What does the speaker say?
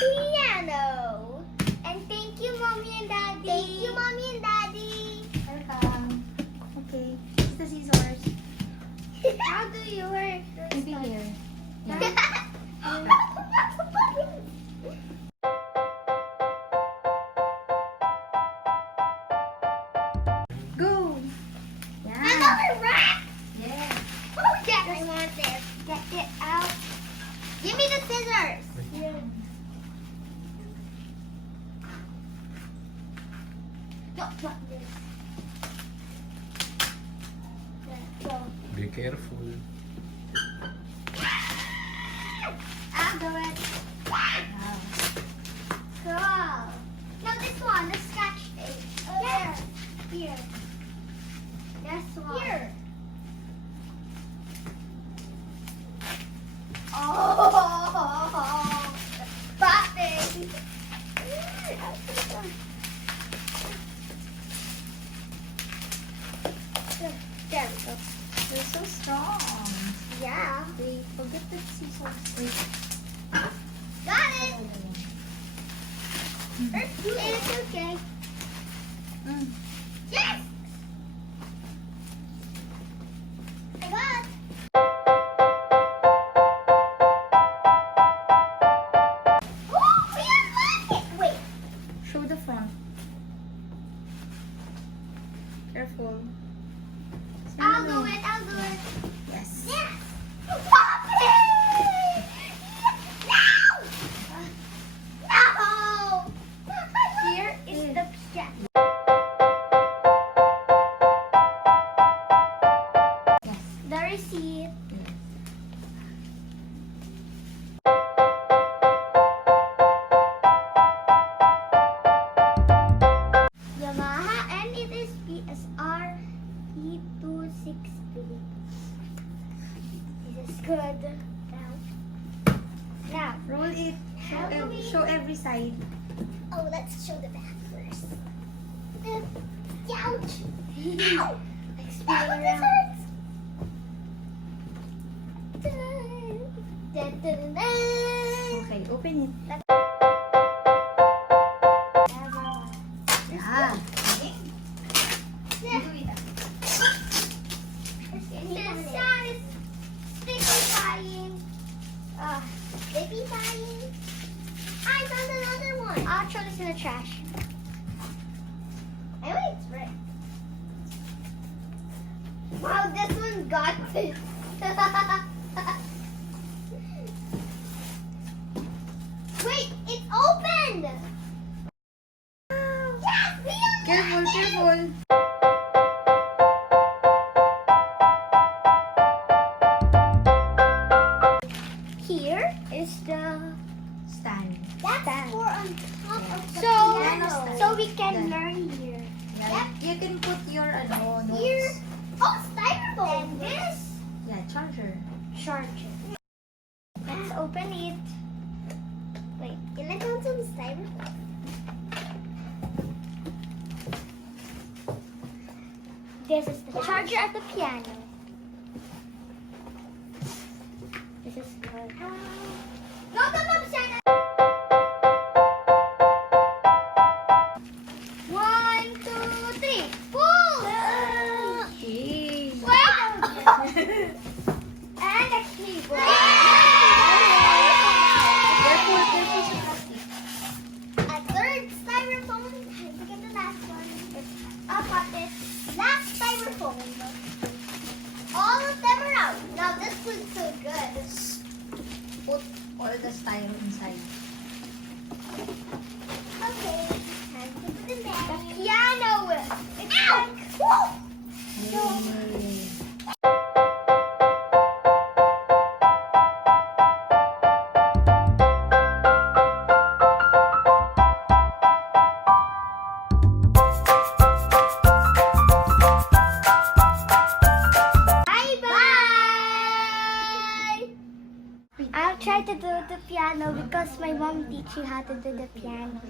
piano. And thank you, Mommy and Daddy. Thank you, Mommy and Daddy. Welcome. Okay. It's the scissors. How do you work? Maybe here. Yeah. Go. Yeah. Another rack? Yeah. Oh, yes. I want this. Get it out. Give me the scissors. Yeah. No, not this. Go. Be careful. I'll do it. Cool. No, this one, the scratch tape. Here. Here. This one. Here. Oh, busting. There we go. They're so strong. Yeah. Wait, forget the scissors. Wait. Got it. It's okay. Mm. Yes. I got. Oh, we unlocked it. Wait. Show the front. Careful. I'll do it. I'll do it. Yes. Yes. Pop it. No. No. Here is the piano. Yes. The receipt. Yamaha, and it is PSR-E263. This is good. Now, Roll it. How do we- Show every side. oh, let's show the back first. Ouch! Ow! Like spinning around. Dun, dun, dun, dun. Okay, open it. Yeah. Yeah. Okay. Yeah. Do it. The sound is stickifying. Stickifying. I found another one. I'll throw this in the trash. Anyway, it's red. Wow, this one got it. Wait, it's opened. Yes, we unlocked Careful, it. careful. Here is the Stand. that's for on top of the So, piano. So we can Then- learn here. Yeah. You can put your notes. Here. Oh, styrofoam. And this Yeah, charger. charger. Let's open it. Wait, can I put some styrofoam? This is the charger of the piano. This is good. No, Santa. 1, 2, 3. Pull! Okay. Wow! And a keyboard. Careful, careful sa plastic. A third styrofoam. Look at the last one. I'll put this last styrofoam. All of them are out. Now this looks so good. Put all the styro inside. Okay, time to put it there. The piano. It's like, whoa! Yay. Bye-bye! I'll try to do the piano because my mom teach you how to do the piano.